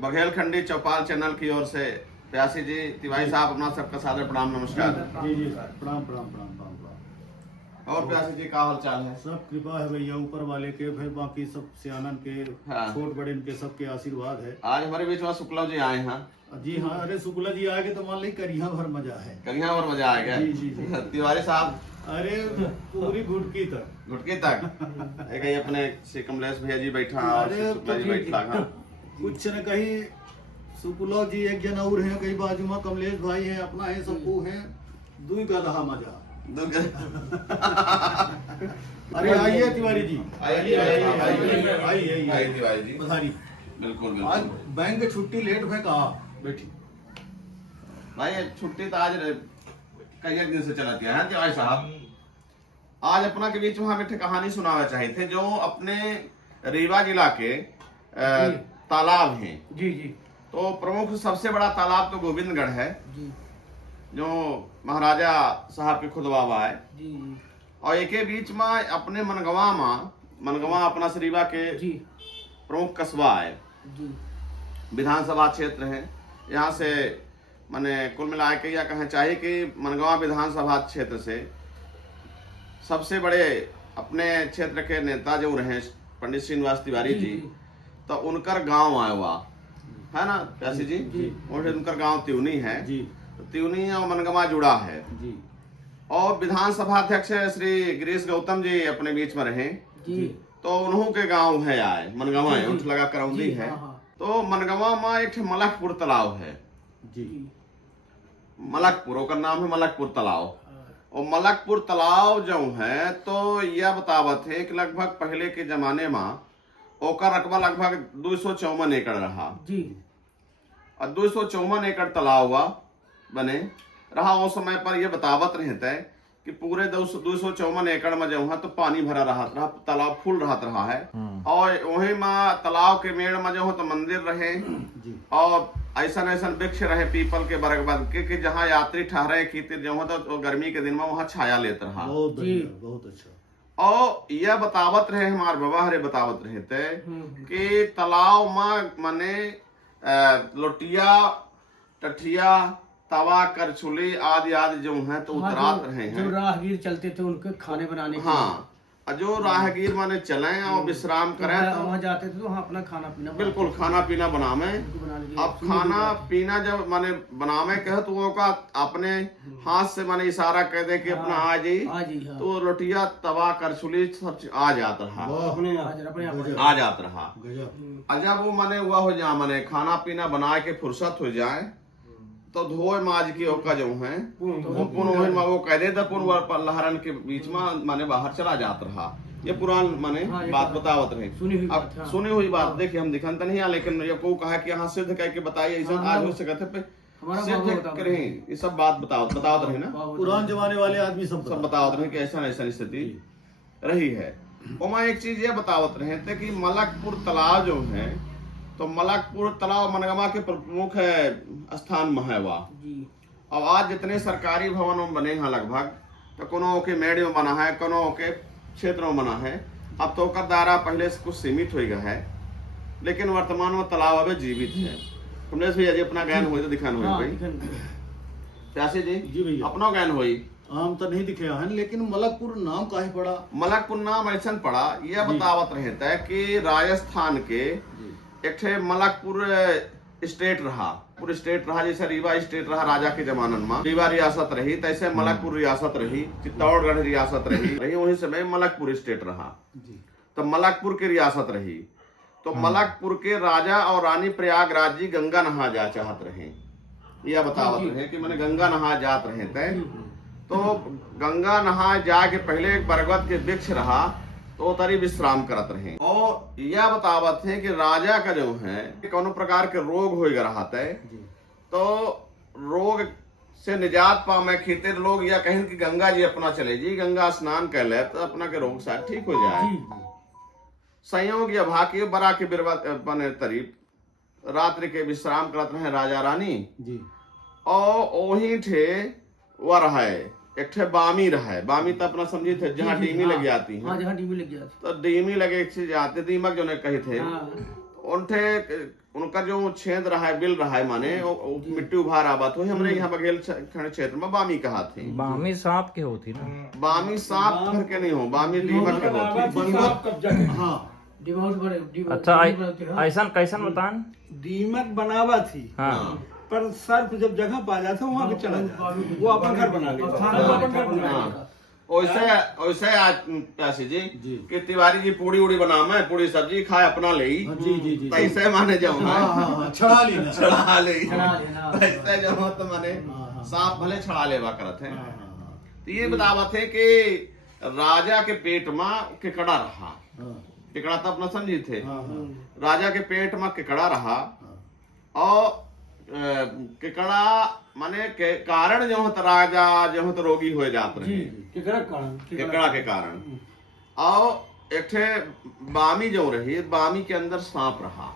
बघेलखंडी चौपाल channel की ओर से प्यासी जी तिवारी साहब अपना सबका सादर प्रणाम नमस्कार। जी जी सर, प्रणाम प्रणाम प्रणाम प्रणाम प्रणाम। और प्यासी जी का हाल चाल है? सब कृपा है भैया ऊपर वाले के, फिर बाकी सब सियानन के, हाँ। छोट बड़े इनके सबके आशीर्वाद है। आज हमारे बीच में शुक्ला जी आए हैं। जी हाँ, अरे शुक्ला जी आए तो मान ली करिया भर मजा है। करिया और मजा आएगा। जी जी जी। तिवारी साहब अरे पूरी घुटकी तक घुटकी तक एक ही अपने श्री कमलेश भैया जी बैठा और अरे श्री शुक्ला जी बैठा हाँ। कुछ न कहीं शुक्ला जी एक जन और है, कई बाजू में कमलेश भाई है, अपना है, सबको है, दुई गधा मजा। अरे आइए तिवारी जी, आइए आइए तिवारी जी, पधारी। बिल्कुल आज बिल्कुल बैंक की छुट्टी लेट है, कहा बैठी भाई छुट्टी तो आज कई एक दिन से चलाती है तिवारी साहब। आज अपना के बीच में हम एक कहानी सुनाना चाहे थे जो अपने रीवा जिला के तालाब हैं। जी जी तो प्रमुख सबसे बड़ा तालाब तो गोविंदगढ़ है जी जो महाराजा साहब के खुदवावा है जी और एक के बीच में अपने मनगवा अपना रीवा के जी प्रमुख कस्बा है, जी विधानसभा क्षेत्र है। यहाँ से माने कुल मिला के या कहें चाहिए कि मनगवा विधानसभा क्षेत्र से सबसे बड़े अपने क्षेत्र के नेता जो रहे पंडित श्रीनिवास तिवारी जी, तो उनकर गांव आया हुआ है ना प्यासी जी, उनकर गांव त्यूनी है जी तो त्यूनी और मनगवा जुड़ा है जी और विधानसभा अध्यक्ष श्री गिरीश गौतम जी अपने बीच में रहे जी तो उन्हों के गांव है आए मनगवा है, उठ लगा करौंदी है। तो मनगवा में एक मलकपुर तालाब है जी, मलकपुर का नाम है मलकपुर तालाब। और मलकपुर तालाब जो है तो यह बतावत है कि लगभग पहले के जमाने में ओकर रकबा लगभग 254 एकड़ रहा जी और 254 एकड़ तालाब हुआ बने रहा। उस समय पर यह बतावत रहता है कि पूरे 254 एकड़ में जो है तो पानी भरा रहा, तालाब फुल रहा है और वही में तालाब के मेड़ में जो है तो मंदिर रहे और ऐसा वृक्ष रहे पीपल के बरगद के जहाँ यात्री ठहरे की जो है तो गर्मी के दिन में वहाँ छाया लेते रहा। बहुत अच्छा। और यह बतावत रहे हमारे बाबा हरे बतावत रहे थे कि तालाब में माने लोटिया टठिया तवा करछुली आदि आदि जो है तो उतरात रहे हैं, जो राहगीर चलते थे उनके खाने बनाने के हाँ जो राहगीर माने चले और विश्राम करें तो वहाँ जाते थे तो वहाँ अपना खाना पीना बिल्कुल खाना पीना बनावे। अब खाना पीना जब माने बनावे कहे तो वो का अपने हाथ से माने इशारा कह दे कि अपना आ जाई तो लोटिया तवा करछुली सब आ जाता रहा, आ जाता रहा। और जब वो माने हुआ हो जाए माने खाना पीना बना के फुर्सत हो जाए तो धोए माज के ओका जो है वो पुन वो कह दे तो पुन लहरन के बीच में माने बाहर चला जाता रहा। ये पुरान माने बात बतावत रहे। अब सुनी हुई बात देखिए हम दिखन तो नहीं लेकिन ये को कहा कि यहाँ सिद्ध कह के बताइए ऐसा आज हो सकते पे सिद्ध करें ये सब बात बतावत रहे ना पुरान जमाने वाले आदमी सब बतावत रहे कि ऐसा स्थिति रही है। वहाँ एक चीज ये बतावत रहे थे कि मलकपुर तालाब जो है तो मलकपुर तालाब मनगवा के प्रमुख स्थान में है वह। और आज जितने सरकारी भवन बने हैं लगभग तो कोनो के मेड़ में बना है, कोनो के क्षेत्र में बना है। अब तो का दायरा पहले से कुछ सीमित हो गया है लेकिन वर्तमान में तालाब अभी जीवित है। कमलेश भैया जी अपना ज्ञान हुई तो दिखान हुई प्यासी जी भैया अपना ज्ञान हुई आम तो नहीं दिखे हैं लेकिन मलकपुर नाम काहे पड़ा? मलकपुर नाम ऐसा पड़ा यह बतावत रहता है कि राजस्थान के एक मलकपुर स्टेट रहा, पूरे स्टेट रहा जैसे रीवा स्टेट रहा राजा के जमाने में रीवा रियासत रही तैसे मलकपुर रियासत रही, चित्तौड़गढ़ रियासत रही वही समय मलकपुर स्टेट रहा तो मलकपुर की रियासत रही। तो मलकपुर के राजा और रानी प्रयागराज जी गंगा नहा जा चाहत रहे, यह बतावत रहे कि मैंने गंगा नहा जात रहे थे। तो गंगा नहा जा के पहले एक बरगद के वृक्ष रहा तो तरी विश्राम करत रहे और यह बतावत है कि राजा का जो है कोनो प्रकार के रोग हो रहा था तो रोग से निजात पावे खातिर लोग यह कहें कि गंगा जी अपना चले जी गंगा स्नान कर ले तो अपना के रोग शायद ठीक हो जाए। संयोग या भाकी बरा के बने तरीब रात्रि के विश्राम करत रहे राजा रानी और वही थे वह है एक बामी रहा है। बामी तो अपना समझी थे जहाँ डीमी लग जाती है जहाँ डीमी लग जाती तो डीमी लगे जाते दीमक जो ने कहे थे उनठे उनका जो छेद रहा है, बिल रहा है, माने वो मिट्टी उभार आबाद हो हमरे यहाँ बघेल क्षेत्र में बामी कहा थे। बामी सांप के होती ना। बामी सांप भर के नहीं हो, बामी दीमक के होती। हाँ दिमाग बड़े अच्छा ऐसा कैसन बतान। दीमक बनावा थी, हाँ पर सर्प जब जगह पा जाता वहाँ पे चला जाता, वो अपन घर बना लेता। हाँ। वैसे वैसे आज प्यासी जी कि तिवारी जी पूड़ी उड़ी बनावे, पूड़ी सब्जी खाए अपना ले, जी ऐसे माने जाऊँ छड़ा लेना। छड़ा ले, छड़ा लेना। ऐसे जो तो माने सांप भले छड़ा लेवा करत है। तो ये बतावत है कि राजा के पेट में केकड़ा रहा, केकड़ा तो अपना समझी थे, राजा के पेट में केकड़ा रहा और केकड़ा माने के कारण जो है राजा जो है रोगी हो जात रहे, केकड़ा के कारण। और एक ठे बामी जो रही, बामी के अंदर सांप रहा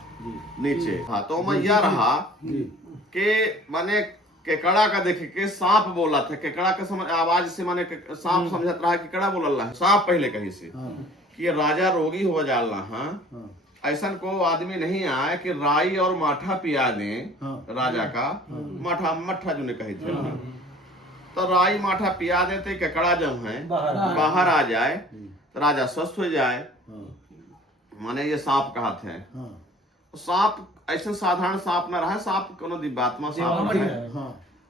नीचे, हाँ तो मैं यह रहा कि माने केकड़ा का देखे के सांप बोला था, केकड़ा के समझ आवाज से माने सांप समझत रहा केकड़ा बोल रहा है, सांप पहले कही से कि राजा रोगी हो जाला। हाँ ऐसा को आदमी नहीं आए कि राई और माठा पिया दे राजा का, माठा मट्ठा जो ने कही थे, तो राई माठा पिया देते केकड़ा जो है बाहर आ जाए तो राजा स्वस्थ हो जाए, माने ये सांप कहा थे। सांप ऐसा साधारण सांप न रहा, सांप कोनो दिव्यात्मा सांप रहा,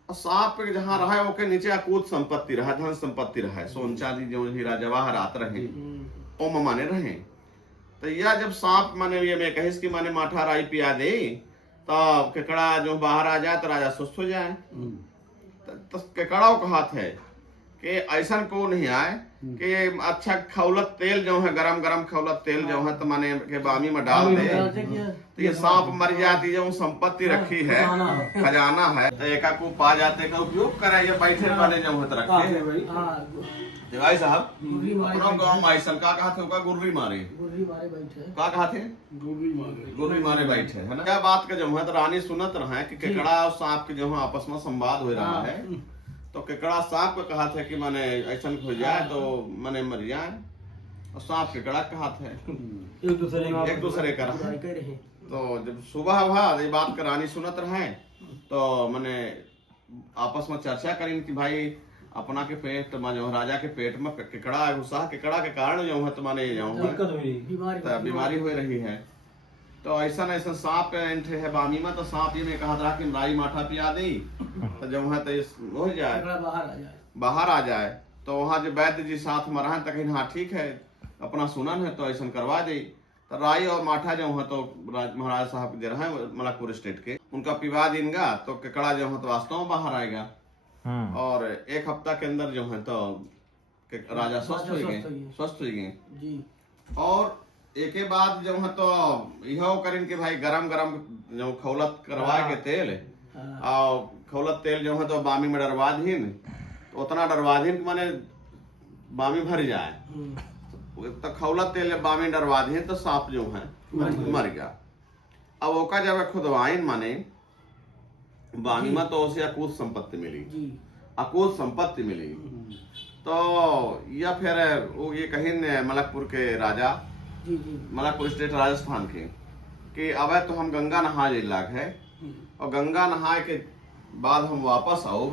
सांप जहाँ रहा ओके नीचे अकूत संपत्ति रहा, धन संपत्ति रहा, सोन चांदी जो हीरा जवाहरात रहे ओम माने रहे। तो यह जब सांप माने ये मैं कहिस कि माने माठा राई पिया दे तो केकड़ा जो बाहर आ जाए तो राजा स्वस्थ हो जाए। तो केकड़ा कहा थे कि ऐसा को नहीं आए कि अच्छा खौलत तेल जो है, गरम गरम खौलत तेल जो है तो माने के बामी में डाल दे तो ये सांप मर जाती, जो संपत्ति रखी है खजाना है तो एक को पा जाते का उपयोग करे, ये बैठे वाले जो है रखे भाई साहब अपना गाँव में ऐसा का कहा थे उनका गुर्री मारे बैठे का कहा थे गुर्री मारे बैठे है ना। क्या बात का जो है तो रानी सुनत रहा है कि केकड़ा और सांप के जो है आपस में संवाद हो रहा है, तो केकड़ा सांप को कहा था कि माने ऐसा हो जाए तो माने मर जाए, और सांप केकड़ा कहा थे एक दूसरे का रहा। तो जब सुबह हुआ ये बात का रानी सुनत रहे तो माने आपस में चर्चा करें कि भाई अपना के पेट में जो राजा के पेट में केकड़ा घुसा, केकड़ा के कारण जो है तो माने जो है बीमारी हो रही है। तो ऐसा ऐसा सांप एंट्रे है बामी में, तो सांप ये में कहा था कि राई माठा पिया दी तो जो है तो हो जाए बाहर आ जाए। तो वहाँ जो वैद्य जी साथ में रहे तक हाँ ठीक है अपना सुनन है तो ऐसा करवा दी। तो राई और माठा जो है तो महाराज साहब दे रहे हैं मलकपुर स्टेट के, उनका पिवा देंगे तो केकड़ा जो है तो वास्तव में बाहर आएगा और एक हफ्ता के अंदर जो है तो राजा स्वस्थ हो गए। और एक के बाद जो है तो यह करें कि भाई गरम गरम जो खौलत करवा के तेल और खौलत तेल जो है तो बामी में डरवा दीन, तो उतना डरवा दीन कि माने बामी भर जाए, तो खौलत तेल बामी डरवा दीन तो सांप जो है मर गया। अब ओका जब खुदवाइन माने बामी में तो उसे अकूत संपत्ति मिली, अकूत संपत्ति मिली। तो या फिर वो ये कहीं मलकपुर के राजा, मलकपुर स्टेट राजस्थान के कि अब तो हम गंगा नहा लाग है और गंगा नहाए के बाद हम वापस आओ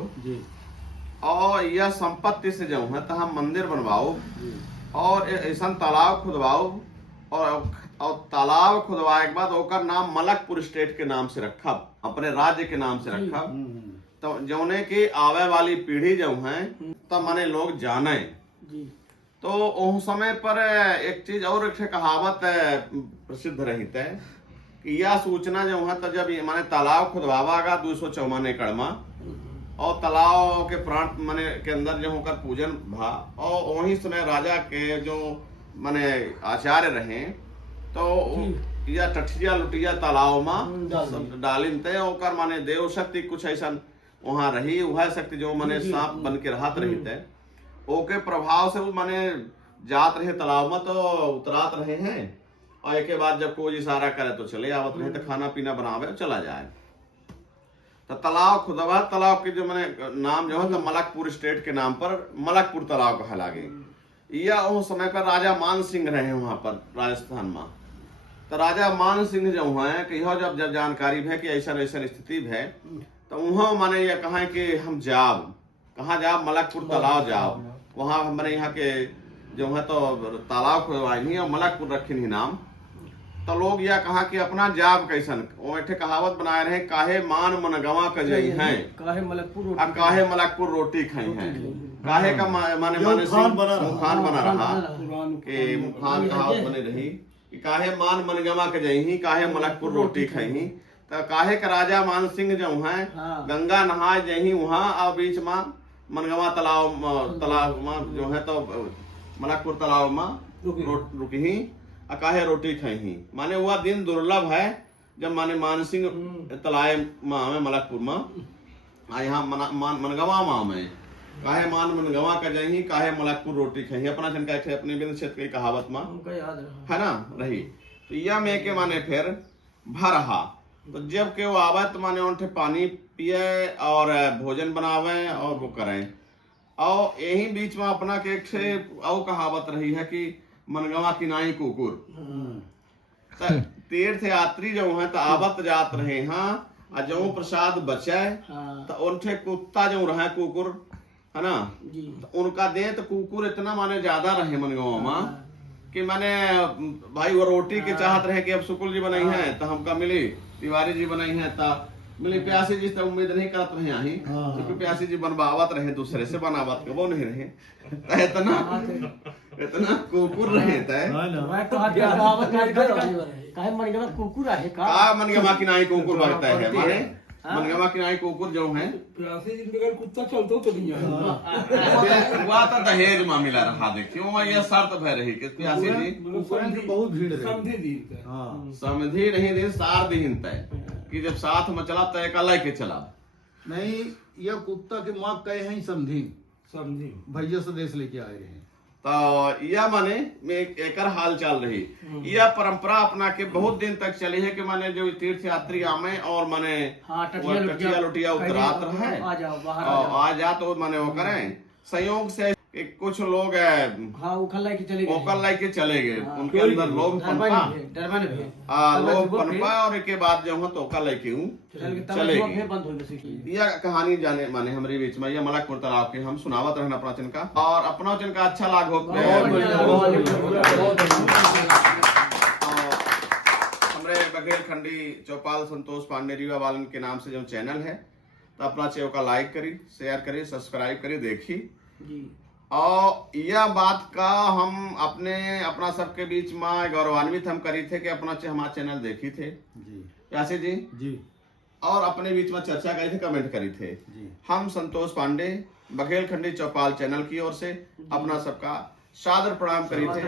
और यह संपत्ति से जो है तो हम मंदिर बनवाओ और ऐसा तालाब खुदवाओ और तालाब खुदवाए के बाद ओकर नाम मलकपुर स्टेट के नाम से रखा, अपने राज्य के नाम से रखा। तो जौने की आवे वाली पीढ़ी जो है तो माने लोग जाने। तो उस समय पर एक चीज और एक कहावत प्रसिद्ध रही थे कि यह सूचना जो है तो जब माने तालाब खुदवावागा 254 एकड़ में और तालाब के प्रांत माने के अंदर जो होकर पूजन भा, और वही समय राजा के जो माने आचार्य रहे तो या टठिया लुटिया तालाब में डालिन थे ओकर माने देव शक्ति कुछ ऐसा वहां रही, वह शक्ति जो माने सांप बन के रहत रही थे ओके प्रभाव से वो माने जात रहे तालाब में तो उतरात रहे हैं, और एक के बाद जब कोई इशारा करे तो चले आवत रहे तो खाना पीना बनावे चला जाए। तो तालाब खुदवा, तालाब के जो माने नाम जो है तो मलकपुर स्टेट के नाम पर मलकपुर तालाब कहा लागे। यह उस समय पर राजा मान सिंह रहे वहां पर राजस्थान में। तो राजा मान सिंह जो है कि यह जब जानकारी है कि ऐसा ऐसा स्थिति है तो वहाँ माने ये कहा कि हम जाब कहाँ जाब मलकपुर तालाब जाब वहाँ हमारे यहाँ के जो है तो तालाब खुलवाई और मलकपुर रखी ही नाम तो लोग यह कहा कि अपना जाब कैसन वो एक कहावत बनाए रहे काहे मान मनगवा के जई हैं काहे मलकपुर अब काहे मलकपुर रोटी खाई हैं काहे का माने माने खान बना रहा। खान बना रहा पुरान कि खान कहावत बने रही कि काहे मान मनगवा के जई काहे मलकपुर रोटी खाई तो काहे का राजा मान सिंह जो है हाँ। गंगा नहाए जही वहाँ और बीच में मनगवा तालाब में जो है तो मलकपुर तालाब में रुकी काहे रोटी खाई माने वह दिन दुर्लभ है जब माने मानसिंह तलाए में मलकपुर में यहाँ मनगवा माँ में काहे मान मनगवा का जही काहे मलकपुर रोटी खाई अपना जनका अपने बिंद क्षेत्र की कहावत में हमको याद रहा है ना रही तो यह में के माने फिर भरहा तो जब के वो आवे तो माने उनसे पानी पिए और भोजन बनावे और वो करें और यही बीच में अपना के एक से और कहावत रही है कि मनगवा किनाई कुकुर तो तीर्थ यात्री जो है तो आवत जात रहे हाँ और जो प्रसाद बचे हाँ। तो उनसे कुत्ता जो रहे कुकुर है ना जी तो उनका दे तो कुकुर इतना माने ज्यादा रहे मनगवा में कि माने भाई वो रोटी के चाहत रहे कि अब सुकुल जी बनाई है तो हमका मिली तिवारी जी बनाई है तो मिली प्यासी जी तो उम्मीद नहीं करत रहे यही क्योंकि प्यासी जी बनवावत रहे दूसरे से बनावत के वो नहीं रहे तो इतना कुकुर रहे तय मैं तो आज कहावत याद कर काहे मनगवा कुकुर है का मनगवा की नाई कुकुर बगता है माने मनगवा की नाई कुकुर जो है प्यासे जिनके घर कुत्ता चलता तो नहीं आया हुआ तो दहेज मामला रहा देखियो ये शर्त भय रही कि प्यासी जी बहुत भीड़ रही। समझे दिन का हाँ समझी नहीं दिन सार दिन तय कि जब साथ में चला तय का लेके चला नहीं यह कुत्ता के माँ कहे हैं समझी समझे भैया से देश लेके आए रहे तो यह माने में एकर हाल चल रही यह परंपरा अपना के बहुत दिन तक चली है कि माने जो तीर्थ यात्री आमे और माने हाँ, वो टटिया लुटिया उतरात रहे आ जाओ बाहर और आ जा तो माने वो करें संयोग से कुछ लोग हाँ उखल लाके चले गए ओकर लाके चले गए उनके अंदर लोभ पनपा डरबन भी लोभ पनपा और एक बाद जो हो तो ओकर लाके हूँ चले गए बंद हो गए यह कहानी जाने माने हमारे बीच में यह मलकपुर तालाब के हम सुनावत रहना प्राचीन का और अपना वचन का अच्छा लाभ हो हमारे बघेल खंडी चौपाल संतोष पांडे रीवा बालन के नाम से जो चैनल है तो अपना चैनल का लाइक करी शेयर करी सब्सक्राइब करी देखी जी और यह बात का हम अपना सबके बीच में गौरवान्वित हम करी थे कि अपना हमारा चैनल देखी थे जी प्यासे जी जी और अपने बीच में चर्चा करी थे कमेंट करी थे जी हम संतोष पांडे बघेल खंडी चौपाल चैनल की ओर से अपना सबका सादर प्रणाम करी थे।